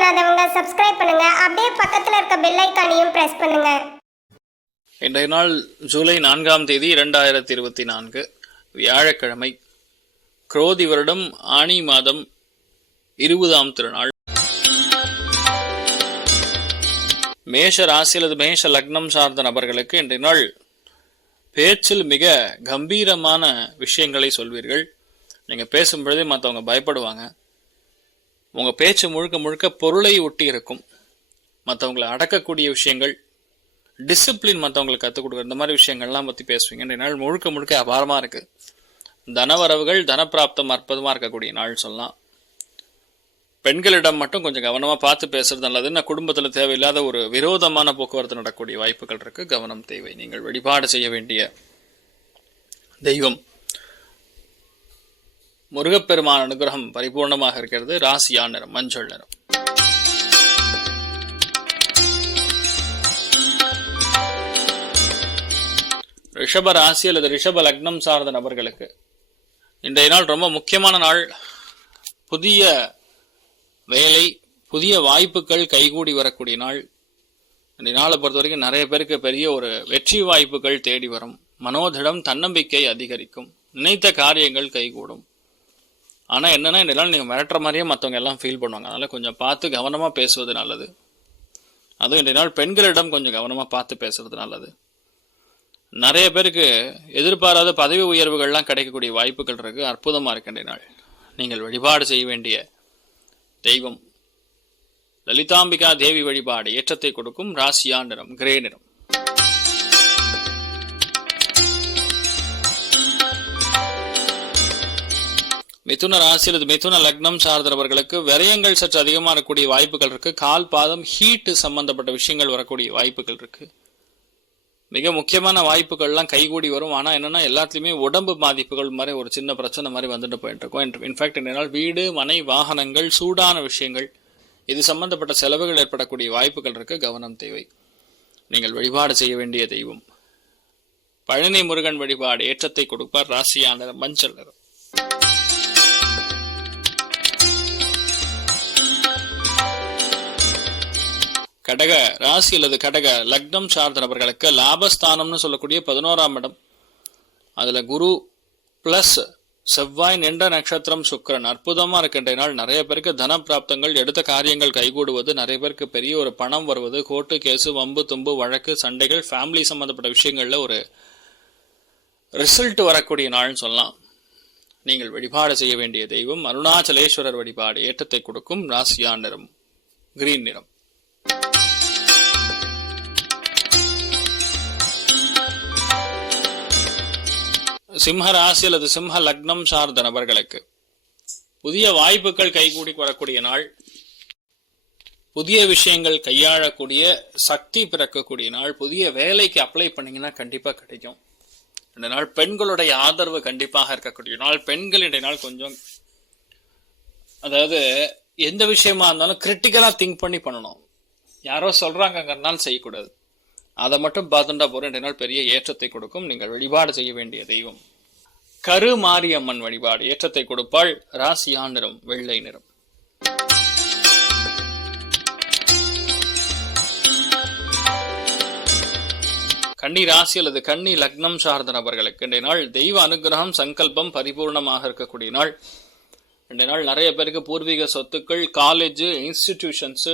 பண்ணாதவங்க சப்ஸ்கிரைப் பண்ணுங்க. அப்படியே பக்கத்துல இருக்க பெல் ஐகானையும் பிரஸ் பண்ணுங்க. இன்றைய நாள் ஜூலை 4ஆம் தேதி 2024 வியாழக்கிழமை, குரோதி வருடம் ஆனி மாதம் 20ஆம் திருநாள். மேஷ ராசி அல்லது மேஷ லக்னம் சார்ந்த நபர்களுக்கு இன்றைய நாள் பேச்சில் மிக கம்பீரமான விஷயங்களை சொல்வீர்கள். நீங்க பேசும் பொழுதே மற்றவங்க பயப்படுவாங்க. உங்க பேச்சு முழுக்க முழுக்க பொருளை ஒட்டி இருக்கும். மற்றவங்களை அடக்கக்கூடிய விஷயங்கள், டிசிப்ளின் மற்றவங்களுக்கு கற்றுக் கொடுக்குற இந்த மாதிரி விஷயங்கள்லாம் பற்றி பேசுவீங்க. இன்றைய நாள் முழுக்க முழுக்க அபாரமாக இருக்கு. தனவரவுகள் தனப்பிராப்தம் அற்புதமாக இருக்கக்கூடிய நாள் சொல்லலாம். பெண்களிடம் மட்டும் கொஞ்சம் கவனமாக பார்த்து பேசுறது நல்லது. குடும்பத்தில் தேவையில்லாத ஒரு விரோதமான போக்குவரத்து நடக்கக்கூடிய வாய்ப்புகள் இருக்கு. கவனம் தேவை. நீங்கள் வழிபாடு செய்ய வேண்டிய தெய்வம் முருகப்பெருமான் அனுகிரகம் பரிபூர்ணமாக இருக்கிறது. ராசியா நிறம் மஞ்சள் நிறம். ரிஷப ராசி அல்லது ரிஷப லக்னம் சார்ந்த நபர்களுக்கு இன்றைய நாள் ரொம்ப முக்கியமான நாள். புதிய வேலை, புதிய வாய்ப்புகள் கைகூடி வரக்கூடிய நாள். இந்த நாளை பொறுத்த வரைக்கும் நிறைய பேருக்கு பெரிய ஒரு வெற்றி வாய்ப்புகள் தேடி வரும். மனோதிடம், தன்னம்பிக்கை அதிகரிக்கும். நினைத்த காரியங்கள் கைகூடும். ஆனால் என்னன்னா, இந்த நாள் நீங்கள் மிரட்டுற மாதிரியே மற்றவங்க எல்லாம் ஃபீல் பண்ணுவாங்க. அதனால் கொஞ்சம் பார்த்து கவனமாக பேசுவது நல்லது. அதுவும் இன்றைய நாள் பெண்களிடம் கொஞ்சம் கவனமாக பார்த்து பேசுறது நல்லது. நிறைய பேருக்கு எதிர்பாராத பதவி உயர்வுகள்லாம் கிடைக்கக்கூடிய வாய்ப்புகள் இருக்கு. அற்புதமாக இருக்கு இன்றைய நாள். நீங்கள் வழிபாடு செய்ய வேண்டிய தெய்வம் லலிதாம்பிகா தேவி வழிபாடு ஏற்றத்தை கொடுக்கும். ராசியா நிறம் கிரே நிறம். மிதுன ராசி அல்லது மிதுன லக்னம் சார்ந்தவர்களுக்கு விரயங்கள் சற்று அதிகமாக இருக்கக்கூடிய வாய்ப்புகள் இருக்கு. கால் பாதம் ஹீட்டு சம்பந்தப்பட்ட விஷயங்கள் வரக்கூடிய வாய்ப்புகள் இருக்கு. மிக முக்கியமான வாய்ப்புகள்லாம் கைகூடி வரும். ஆனால் என்னன்னா, எல்லாத்துலேயுமே உடம்பு பாதிப்புகள் மாதிரி ஒரு சின்ன பிரச்சனை மாதிரி வந்துட்டு போயிட்டு இருக்கும். இன்ஃபேக்ட் என்னால் வீடு, மனை, வாகனங்கள், சூடான விஷயங்கள், இது சம்பந்தப்பட்ட செலவுகள் ஏற்படக்கூடிய வாய்ப்புகள் இருக்கு. கவனம் தேவை. நீங்கள் வழிபாடு செய்ய வேண்டிய தெய்வம் பழனி முருகன் வழிபாடு ஏற்றத்தை கொடுப்பார். ராசியா நிறம் மஞ்சள் நிறம். கடக ராசி அல்லது கடக லக்னம் சார்ந்த நபர்களுக்கு லாபஸ்தானம்னு சொல்லக்கூடிய 11ஆம் இடம், அதுல குரு பிளஸ் செவ்வாய் நின்ற நட்சத்திரம் சுக்கிரன் அற்புதமா இருக்கின்ற நாள். நிறைய பேருக்கு தன பிராப்தங்கள், எடுத்த காரியங்கள் கைகூடுவது, நிறைய பேருக்கு பெரிய ஒரு பணம் வருவது, கோர்ட்டு கேஸு, வம்பு தும்பு வழக்கு சண்டைகள், ஃபேமிலி சம்பந்தப்பட்ட விஷயங்கள்ல ஒரு ரிசல்ட் வரக்கூடிய நாள்னு சொல்லலாம். நீங்கள் வழிபாடு செய்ய வேண்டிய தெய்வம் அருணாச்சலேஸ்வரர் வழிபாடு ஏற்றத்தை கொடுக்கும். ராசியா நிறம் கிரீன் நிறம். சிம்ம ராசி அல்லது சிம்ம லக்னம் சார்ந்த நபர்களுக்கு புதிய வாய்ப்புகள் கைகூடி வரக்கூடிய நாள். புதிய விஷயங்கள் கையாளக்கூடிய சக்தி பிறக்கக்கூடிய நாள். புதிய வேலைக்கு அப்ளை பண்ணீங்கன்னா கண்டிப்பா கிடைக்கும். இந்த நாள் பெண்களுடைய ஆதரவு கண்டிப்பாக இருக்கக்கூடிய நாள். பெண்கள் இன்றைய நாள் கொஞ்சம், அதாவது எந்த விஷயமா இருந்தாலும் கிரிட்டிக்கலா திங்க் பண்ணி பண்ணணும். யாரோ சொல்றாங்கிறனால செய்யக்கூடாது. அதை மட்டும் பார்த்துட்டா போற. இன்றைய நாள் பெரிய ஏற்றத்தை கொடுக்கும். நீங்கள் வழிபாடு செய்ய வேண்டிய தெய்வம் கருமாரியம்மன் வழிபாடு ஏற்றத்தை கொடுப்பாள். ராசியா நிறம் வெள்ளை நிறம். கன்னி ராசி அல்லது கன்னி லக்னம் சார்ந்த நபர்களுக்கு இன்றைய நாள் தெய்வ அனுகிரகம், சங்கல்பம் பரிபூர்ணமாக இருக்கக்கூடிய நாள். இன்றைய நாள் நிறைய பேருக்கு பூர்வீக சொத்துக்கள், college, institutions,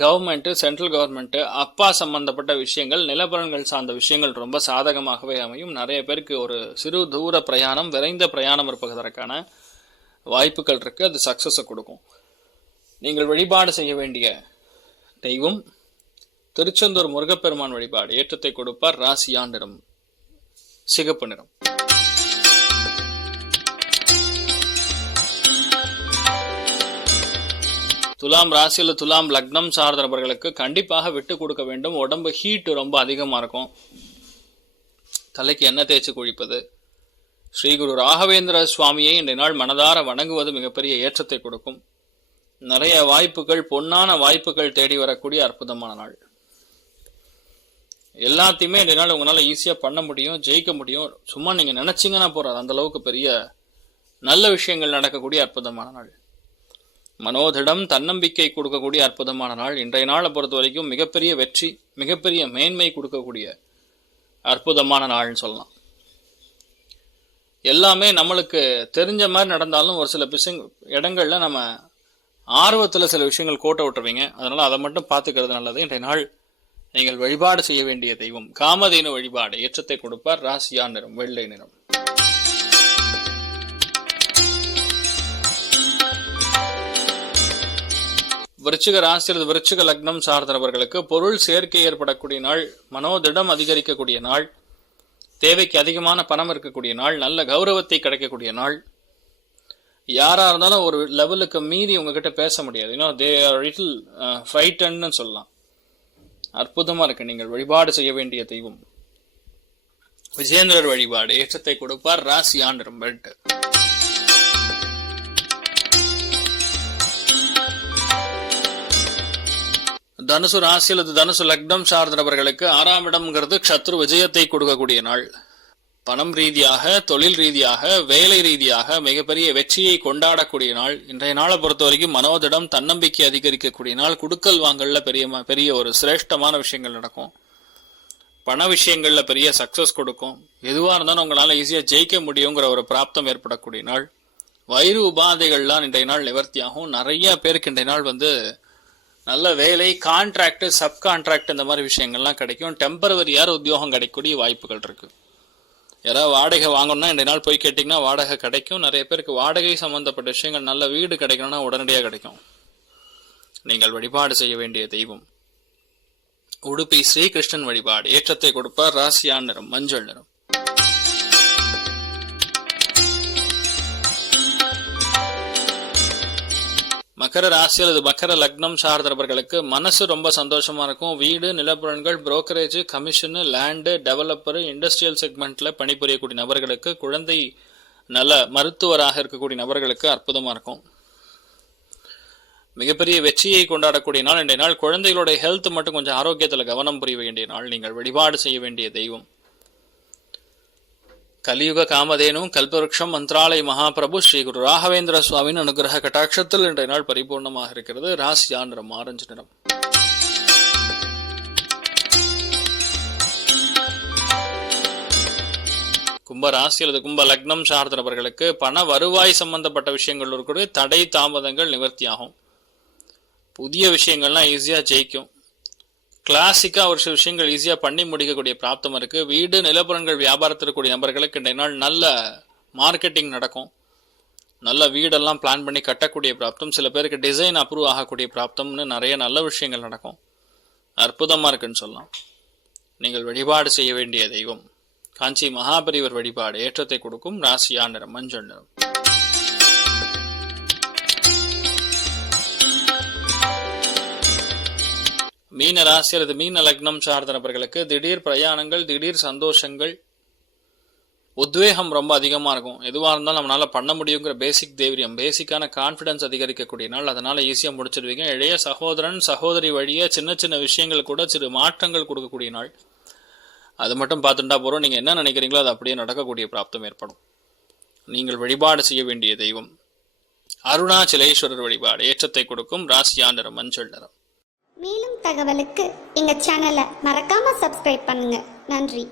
government, central government, அப்பா சம்பந்தப்பட்ட விஷயங்கள், நிலப்பரன்கள் சார்ந்த விஷயங்கள் ரொம்ப சாதகமாகவே அமையும். நிறைய பேருக்கு ஒரு சிறு தூர பிரயாணம், விரைந்த பிரயாணம் இருப்பதற்கான வாய்ப்புகள் இருக்கு. அது சக்சஸை கொடுக்கும். நீங்கள் வழிபாடு செய்ய வேண்டிய தெய்வம் திருச்செந்தூர் முருகப்பெருமான் வழிபாடு ஏற்றத்தை கொடுப்பார். ராசியா நிறம் சிகப்பு நிறம். துலாம் ராசியில் துலாம் லக்னம் சார்ந்த நபர்களுக்கு கண்டிப்பாக விட்டு கொடுக்க வேண்டும். உடம்பு ஹீட் ரொம்ப அதிகமாக இருக்கும். தலைக்கு எண்ணெய் தேய்ச்சி குளிப்பது, ஸ்ரீ குரு ராகவேந்திர சுவாமியை இன்றைய நாள் மனதார வணங்குவது மிகப்பெரிய ஏற்றத்தை கொடுக்கும். நிறைய வாய்ப்புகள், பொன்னான வாய்ப்புகள் தேடி வரக்கூடிய அற்புதமான நாள். எல்லாத்தையுமே இன்றைய நாள் உங்களால் ஈஸியாக பண்ண முடியும், ஜெயிக்க முடியும். சும்மா நீங்கள் நினைச்சிங்கன்னா போறாது. அந்த அளவுக்கு பெரிய நல்ல விஷயங்கள் நடக்கக்கூடிய அற்புதமான நாள். மனோதிடம் தன்னம்பிக்கை கொடுக்கக்கூடிய அற்புதமான நாள். இன்றைய நாளை பொறுத்த வரைக்கும் மிகப்பெரிய வெற்றி, மிகப்பெரிய மேன்மை கொடுக்கக்கூடிய அற்புதமான நாள்னு சொல்லலாம். எல்லாமே நம்மளுக்கு தெரிஞ்ச மாதிரி நடந்தாலும் ஒரு சில இடங்கள்ல நம்ம ஆர்வத்தில் சில விஷயங்கள் கோட்டை விட்டுருவீங்க. அதனால அதை மட்டும் பார்த்துக்கிறது நல்லது. இன்றைய நாள் நீங்கள் வழிபாடு செய்ய வேண்டிய தெய்வம் காமதேனு வழிபாடு. ஏற்றத்தை கொடுப்பார். ராசியா நிறம் வெள்ளை நிறம். விருச்சிக ராசி அல்லது விருச்சிக லக்னம் சார்ந்தவர்களுக்கு பொருள் சேர்க்கை ஏற்படக்கூடிய நாள், மனோதிடம் அதிகரிக்கக்கூடிய நாள், தேவைக்கு அதிகமான பணம் இருக்கக்கூடிய நாள், நல்ல கௌரவத்தை கிடைக்கக்கூடிய நாள். யாரா இருந்தாலும் ஒரு லெவலுக்கு மீறி உங்ககிட்ட பேச முடியாது. தே ஆர் லிட்டில் ஃப்ரைட்டன்னு சொல்லலாம். அற்புதமா இருக்கு. நீங்கள் வழிபாடு செய்ய வேண்டிய தெய்வம் விஜேந்திரர் வழிபாடு. ஏற்றத்தை கொடுப்பார். ராசியா நிறம் வெள்ளை. தனுசு ராசி அல்லது தனுசு லக்னம் சார்ந்தவர்களுக்கு 6ஆம் இடம்ங்கிறது சத்ரு விஜயத்தை கொடுக்கக்கூடிய நாள். பணம் ரீதியாக, தொழில் ரீதியாக, வேலை ரீதியாக மிகப்பெரிய வெற்றியை கொண்டாடக்கூடிய நாள். இன்றைய நாளை பொறுத்த வரைக்கும் மனோதிடம் தன்னம்பிக்கை அதிகரிக்கக்கூடிய நாள். குடுக்கல் வாங்கல்ல பெரிய ஒரு சிரேஷ்டமான விஷயங்கள் நடக்கும். பண விஷயங்கள்ல பெரிய சக்சஸ் கொடுக்கும். எதுவா இருந்தாலும் உங்களால ஈஸியா ஜெயிக்க முடியுங்கிற ஒரு பிராப்தம் ஏற்படக்கூடிய நாள். வயிறு உபாதைகள்லாம் இன்றைய நாள் நிவர்த்தியாகும். நிறைய பேருக்கு இன்றைய நாள் நல்ல வேலை, கான்ட்ராக்ட், சப் கான்ட்ராக்ட் இந்த மாதிரி விஷயங்கள்லாம் கிடைக்கும். டெம்பரவரியார் உத்தியோகம் கிடைக்கக்கூடிய வாய்ப்புகள் இருக்கு. யாராவது வாடகை வாங்கணும்னா இன்றைய நாள் போய் கேட்டிங்கன்னா வாடகை கிடைக்கும். நிறைய பேருக்கு வாடகை சம்பந்தப்பட்ட விஷயங்கள், நல்ல வீடு கிடைக்கணும்னா உடனடியாக கிடைக்கும். நீங்கள் வழிபாடு செய்ய வேண்டிய தெய்வம் உடுப்பி ஸ்ரீகிருஷ்ணன் வழிபாடு. ஏற்றத்தை கொடுப்பார். ராசியா நிறம் மஞ்சள் நிறம். மகர ராசி அல்லது மகர லக்னம் சார்ந்தவர்களுக்கு மனசு ரொம்ப சந்தோஷமா இருக்கும். வீடு, நிலப்புலன்கள், brokerage, commission, land, developer, industrial செக்மெண்ட்ல பணிபுரியக்கூடிய நபர்களுக்கு, குழந்தை நல மருத்துவராக இருக்கக்கூடிய நபர்களுக்கு அற்புதமா இருக்கும். மிகப்பெரிய வெற்றியை கொண்டாடக்கூடிய நாள் இன்றைய நாள். குழந்தைகளுடைய ஹெல்த் மட்டும் கொஞ்சம் ஆரோக்கியத்துல கவனம் புரிய வேண்டிய நாள். நீங்கள் வழிபாடு செய்ய வேண்டிய தெய்வம் கலியுக காமதேனு கல்பவருஷம் மந்த்ராலய மகாபிரபு ஸ்ரீ குரு ராகவேந்திர சுவாமியின் அனுகிரக கட்டாட்சத்தில் இன்றைய நாள் பரிபூர்ணமாக இருக்கிறது. ராசியா நிறம் ஆரஞ்சு நிறம். கும்ப ராசி அல்லது கும்ப லக்னம் சார்ந்தவர்களுக்கு பண வருவாய் சம்பந்தப்பட்ட விஷயங்கள் இருக்கக்கூடிய தடை தாமதங்கள் நிவர்த்தியாகும். புதிய விஷயங்கள்லாம் ஈஸியா ஜெயிக்கும். கிளாசிக்கா ஒரு சில விஷயங்கள் ஈஸியா பண்ணி முடிக்கக்கூடிய பிராப்தம் இருக்கு. வீடு, நிலப்புறங்கள் வியாபாரத்திற்கக்கூடிய நபர்களுக்கு இன்றைய நாள் நல்ல மார்க்கெட்டிங் நடக்கும். நல்ல வீடெல்லாம் பிளான் பண்ணி கட்டக்கூடிய பிராப்தம். சில பேருக்கு டிசைன் அப்ரூவ் ஆகக்கூடிய பிராப்தம்னு நிறைய நல்ல விஷயங்கள் நடக்கும். அற்புதமா இருக்குன்னு சொல்லலாம். நீங்கள் வழிபாடு செய்ய வேண்டிய தெய்வம் காஞ்சி மகாபரிவர் வழிபாடு. ஏற்றத்தை கொடுக்கும். ராசியா நிறம் மஞ்சள் நிறம். மீன ராசி அல்லது மீன லக்னம் சார்ந்த நபர்களுக்கு திடீர் பிரயாணங்கள், திடீர் சந்தோஷங்கள், உத்வேகம் ரொம்ப அதிகமா இருக்கும். எதுவாக இருந்தாலும் நம்மளால பண்ண முடியுங்கிற பேசிக் தைரியம், பேசிக்கான கான்ஃபிடன்ஸ் அதிகரிக்கக்கூடிய நாள். அதனால ஈஸியா முடிச்சிருவீங்க. இளைய சகோதரன் சகோதரி வழியே சின்ன சின்ன விஷயங்கள் கூட சிறு மாற்றங்கள் கொடுக்கக்கூடிய நாள். அது மட்டும் பார்த்துட்டா போறோம். நீங்க என்ன நினைக்கிறீங்களோ அது அப்படியே நடக்கக்கூடிய பிராப்தம் ஏற்படும். நீங்கள் வழிபாடு செய்ய வேண்டிய தெய்வம் அருணாச்சலேஸ்வரர் வழிபாடு. ஏற்றத்தை கொடுக்கும். ராசியா நிறம் மஞ்சள் நிறம். மேலும் தகவலுக்கு எங்க சேனலை மறக்காம சப்ஸ்கிரைப் பண்ணுங்க. நன்றி.